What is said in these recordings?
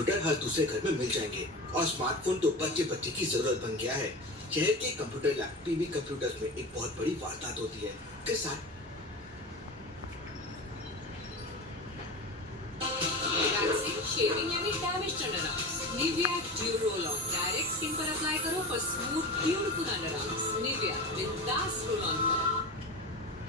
Computer हर दूसरे घर में मिल जाएंगे और स्मार्टफोन तो बच्चे बच्चे की जरूरत बन गया है। शहर के कंप्यूटर लैब पीवी कंप्यूटर्स में एक बहुत बड़ी वारदात होती है। किस साथ वैक्सीन शेविंग यानी damage turnarounds. Nivea dew roll on direct skin पर अप्लाई करो for smooth beautiful underarms. Nivea बिंदास रोल ऑन करो।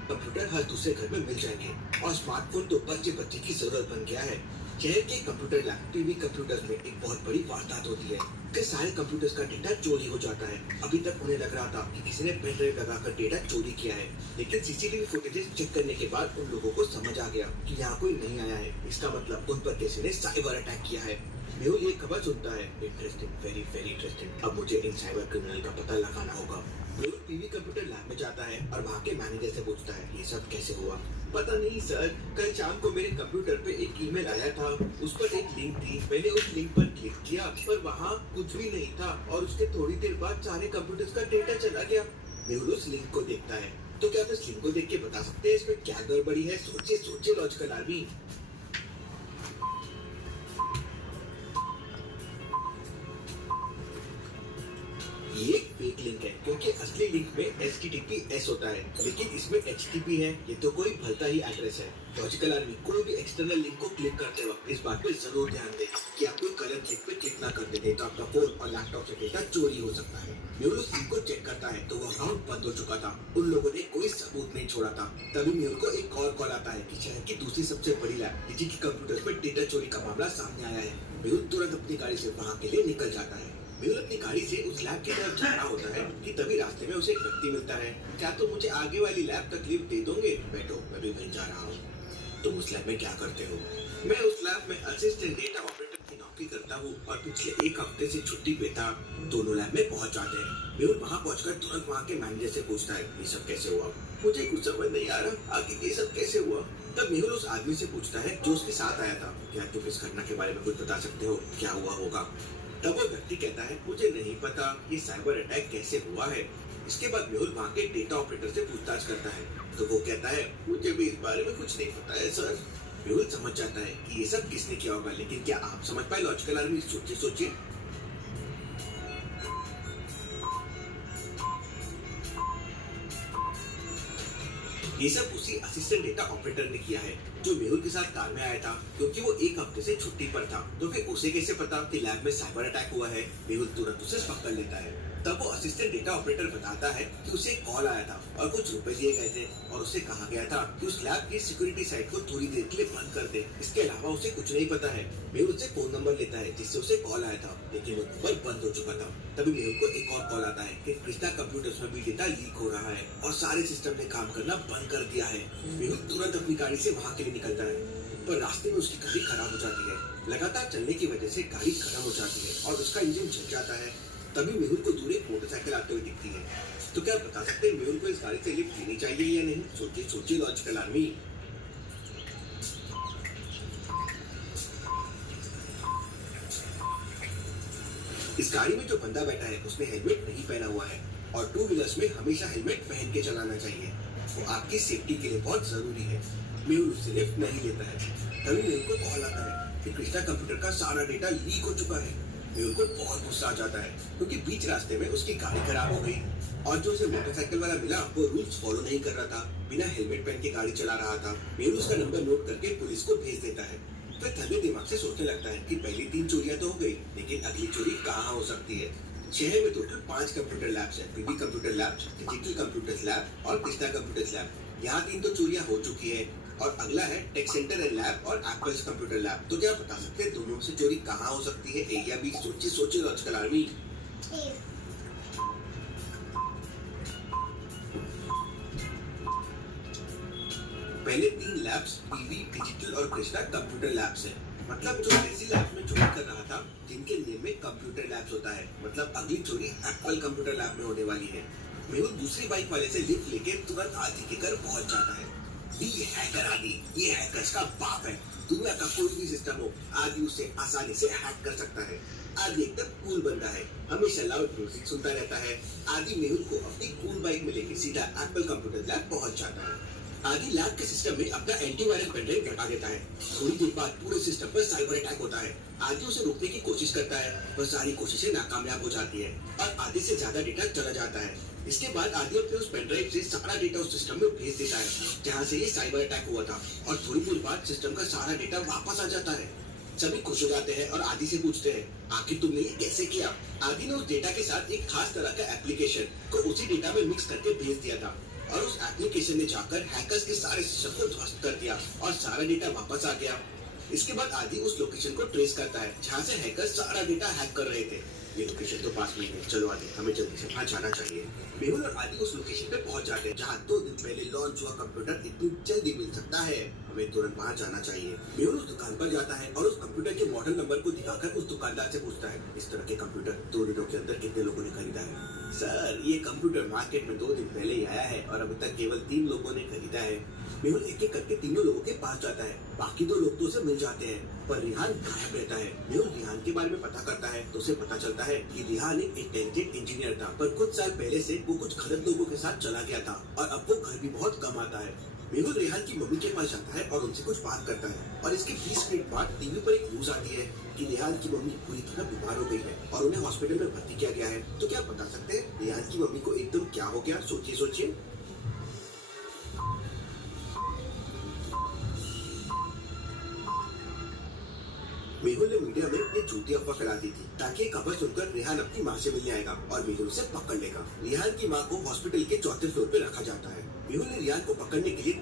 कंप्यूटर हर दूसरे घर में मिल जाएंगे और स्मार्टफोन तो बच्चे बच्चे की जरूरत बन गया है। शहर के कंप्यूटर लैब पीवी कंप्यूटर्स में एक बहुत बड़ी वारदात होती है कि सारे कंप्यूटर्स का डेटा चोरी हो जाता है। अभी तक उन्हें लग रहा था कि किसी ने पेन ड्राइव लगाकर डेटा चोरी किया है, लेकिन सीसीटीवी फुटेजेस चेक करने के बाद उन लोगों को समझ आ गया कि यहाँ कोई नहीं आया है। इसका मतलब उन पर किसी ने साइबर अटैक किया है। मेहुल ये खबर सुनता है, इंटरेस्टिंग, वेरी वेरी इंटरेस्टिंग। अब मुझे इन साइबर क्रिमिनल का पता लगाना होगा। मेहुल पीवी कंप्यूटर लैब में जाता है और वहाँ के मैनेजर से पूछता है, ये सब कैसे हुआ? पता नहीं सर, कल शाम को मेरे कंप्यूटर पे एक ईमेल आया था, उस पर एक लिंक थी। मैंने उस लिंक पर क्लिक किया पर वहाँ कुछ भी नहीं था और उसके थोड़ी देर बाद सारे कंप्यूटर्स का डेटा चला गया। मेहुल उस लिंक को देखता है। तो क्या आप इस लिंक को देख के बता सकते हैं इसमें क्या गड़बड़ी है? सोचिए सोचिए लॉजिकल आर्मी। ये एक फेक लिंक है क्योंकि असली लिंक में HTTPS होता है, लेकिन इसमें HTTP है। ये तो कोई भलता ही एड्रेस है। लॉजिकल आर्मी, कोई भी एक्सटर्नल लिंक को क्लिक करते वक्त इस बात पे जरूर ध्यान दें कि आप कोई गलत लिंक पे क्लिक ना कर दें, तो आपका फोन और लैपटॉप से डेटा चोरी हो सकता है। मेहुल उस लिंक को चेक करता है तो वो अकाउंट बंद हो चुका था। उन लोगों ने कोई सबूत नहीं छोड़ा था। तभी मेहुल को एक और कॉल आता है कि शहर की दूसरी सबसे बड़ी लैब निजी की कंप्यूटर्स में डेटा चोरी का मामला सामने आया है। मेहुल तुरंत अपनी गाड़ी से वहाँ के लिए निकल जाता है। मेहुल अपनी गाड़ी से उस लैब की तरफ जा रहा होता है कि तभी रास्ते में उसे एक व्यक्ति मिलता है। क्या तुम मुझे आगे वाली लैब तक लिफ्ट दे दोगे? बैठो, मैं भी वहीं जा रहा हूँ। तुम उस लैब में क्या करते हो? मैं उस लैब में असिस्टेंट डेटा ऑपरेटर की नौकरी करता हूँ और पिछले एक हफ्ते से छुट्टी पे था। दोनों लैब में पहुंच जाते हैं। मेहुल वहाँ पहुंचकर तुरंत वहाँ के मैनेजर से पूछता है, ये सब कैसे हुआ? मुझे कुछ समझ नहीं आ रहा, आगे ये सब कैसे हुआ? तब मेहुल उस आदमी से पूछता है जो उसके साथ आया था, क्या तुम इस घटना के बारे में कुछ बता सकते हो? क्या हुआ होगा? तब वो व्यक्ति कहता है, मुझे नहीं पता ये साइबर अटैक कैसे हुआ है। इसके बाद मेहुल वहाँ के डेटा ऑपरेटर से पूछताछ करता है तो वो कहता है, मुझे भी इस बारे में कुछ नहीं पता है सर। मेहुल समझ जाता है कि ये सब किसने किया होगा, लेकिन क्या आप समझ पाए लॉजिकल आर्मी? सोचिए सोचिए। ये सब उसी असिस्टेंट डेटा ऑपरेटर ने किया है जो मेहुल के साथ कार में आया था, क्योंकि वो एक हफ्ते से छुट्टी पर था। तो फिर उसे कैसे पता कि लैब में साइबर अटैक हुआ है? मेहुल तुरंत उसे पकड़ लेता है। तब वो असिस्टेंट डेटा ऑपरेटर बताता है कि उसे एक कॉल आया था और कुछ रुपए दिए गए थे और उसे कहा गया था कि उस लैब की सिक्योरिटी साइट को थोड़ी देर के लिए बंद कर दे। इसके अलावा उसे कुछ नहीं पता है। मेहुल उससे फोन नंबर लेता है जिससे उसे कॉल आया था, लेकिन वो नंबर बंद हो चुका था। तभी मेहुल को एक और कॉल आता है कि कृष्णा कंप्यूटर्स में भी डेटा लीक हो रहा है और सारे सिस्टम ने काम करना बंद कर दिया है। मेहुल तुरंत अपनी गाड़ी से वहाँ के लिए निकलता है, पर रास्ते में उसकी गाड़ी खराब हो जाती है। लगातार चलने की वजह से गाड़ी खराब हो जाती है और उसका इंजन जल जाता है। तभी मेहुल को दूर एक मोटरसाइकिल आते हुए दिखती है। तो क्या आप बता सकते हैं मेहुल को इस गाड़ी से लिफ्ट लेनी चाहिए या नहीं? सोचिए सोचिए लॉजिकल आर्मी। इस गाड़ी में जो बंदा बैठा है उसने हेलमेट नहीं पहना हुआ है और टू व्हीलर्स में हमेशा हेलमेट पहन के चलाना चाहिए। वो आपकी सेफ्टी के लिए बहुत जरूरी है। मेहुल उससे लिफ्ट नहीं लेता है। तभी मेहुल को कॉल आता है कि कृष्णा कंप्यूटर का सारा डेटा लीक हो चुका है। मेहुल को बहुत गुस्सा आ जाता है क्योंकि बीच रास्ते में उसकी गाड़ी खराब हो गई और जो उसे मोटरसाइकिल वाला मिला वो रूल्स फॉलो नहीं कर रहा था, बिना हेलमेट पहन के गाड़ी चला रहा था। मेहुल उसका नंबर नोट करके पुलिस को भेज देता है। फिर ठंडे दिमाग से सोचने लगता है कि पहली 3 चोरियां तो हो गई, लेकिन अगली चोरी कहाँ हो सकती है? शहर में टोटल 5 कंप्यूटर लैब्स है, PV computer labs, digital computers lab और कृष्णा कंप्यूटर्स लैब। यहाँ 3 तो चोरियां हो चुकी है और अगला है टेक सेंटर एंड लैब और एप्पल्स कंप्यूटर लैब। तो क्या बता सकते हैं दोनों से चोरी कहाँ हो सकती है? ए या बी? सोचिए सोचिए लॉजिकल आर्मी। पहले 3 लैब्स पीवी, डिजिटल और कृष्णा कंप्यूटर लैब्स है। मतलब जो ऐसी लैब में चोरी कर रहा था जिनके नेम में कंप्यूटर लैब्स होता है, मतलब अगली चोरी एप्पल कंप्यूटर लैब में होने वाली है। मेहुल दूसरी बाइक वाले से लिफ्ट लेके तुरंत आदि के घर पहुंच जाता है। ये हैकर आदि, ये हैकर्स का बाप है। दुनिया का कोई भी सिस्टम हो, आदि उसे आसानी से हैक कर सकता है। आदि एकदम कूल बंदा है, हमेशा लाउड म्यूजिक सुनता रहता है। आदि मेहुल को अपनी कूल बाइक में लेके सीधा एप्पल कंप्यूटर लैब पहुंच जाता है। आदि लैब के सिस्टम में अपना एंटीवायरस पेनड्राइव लगा देता है। थोड़ी देर बाद पूरे सिस्टम पर साइबर अटैक होता है। आदि उसे रोकने की कोशिश करता है, पर सारी कोशिशें नाकामयाब हो जाती है और आधे से ज्यादा डेटा चला जाता है। इसके बाद आदि अपने उस पेनड्राइव से सारा डेटा उस सिस्टम में भेज देता है जहाँ से ये साइबर अटैक हुआ था, और थोड़ी देर बाद सिस्टम का सारा डेटा वापस आ जाता है। सभी खुश हो जाते हैं और आदि से पूछते हैं, आखिर तुमने ये कैसे किया? आदि ने उस डेटा के साथ एक खास तरह का एप्लीकेशन को उसी डेटा में मिक्स करके भेज दिया था, और उस एप्लीकेशन ने जाकर हैकर्स के सारे सिस्टम को ध्वस्त कर दिया और सारा डेटा वापस आ गया। इसके बाद आदि उस लोकेशन को ट्रेस करता है जहाँ से हैकर्स सारा डेटा हैक कर रहे थे। ये लोकेशन तो पास में ही है, चलो आदि हमें जल्दी से वहाँ जाना चाहिए। मेहुल और आदि उस लोकेशन पे पहुंच जाते हैं जहाँ 2 दिन पहले लॉन्च हुआ कंप्यूटर इतनी जल्दी मिल सकता है। हमें तुरंत वहाँ जाना चाहिए। मेहुल उस दुकान पर जाता है और उस कंप्यूटर के मॉडल नंबर को दिखाकर उस दुकानदार से पूछता है, इस तरह के कंप्यूटर 2 दिनों के अंदर कितने लोगों ने खरीदा है? सर, ये कंप्यूटर मार्केट में 2 दिन पहले ही आया है और अभी तक केवल 3 लोगों ने खरीदा है। मेहुल एक एक करके तीनों लोगों के पास जाता है। बाकी 2 लोग तो उसे मिल जाते हैं, पर रिहान गायब रहता है। मेहुल रिहान के बारे में पता करता है तो उसे पता चलता है कि रिहान एक इंटेलिजेंट इंजीनियर था, पर कुछ साल पहले से वो कुछ गलत लोगों के साथ चला गया था और अब वो घर भी बहुत कम आता है। मेहुल रिहान की मम्मी के पास जाता है और उनसे कुछ बात करता है, और इसके 20 मिनट बाद टीवी पर एक न्यूज आती है कि रिहान की मम्मी पूरी तरह बीमार हो गई है और उन्हें हॉस्पिटल में भर्ती किया गया है। तो क्या आप बता सकते हैं रिहान की मम्मी को एकदम क्या हो गया? सोचिए। मेहुल ने मीडिया में ये झूठी अफवाह फैला दी थी ताकि खबर सुनकर रिहान अपनी माँ से मिलने आएगा और मेहुल उसे पकड़ लेगा। रिहान की माँ को हॉस्पिटल के 4थे फ्लोर पे रखा जाता है। मेहुल ने रिहान को पकड़ने के लिए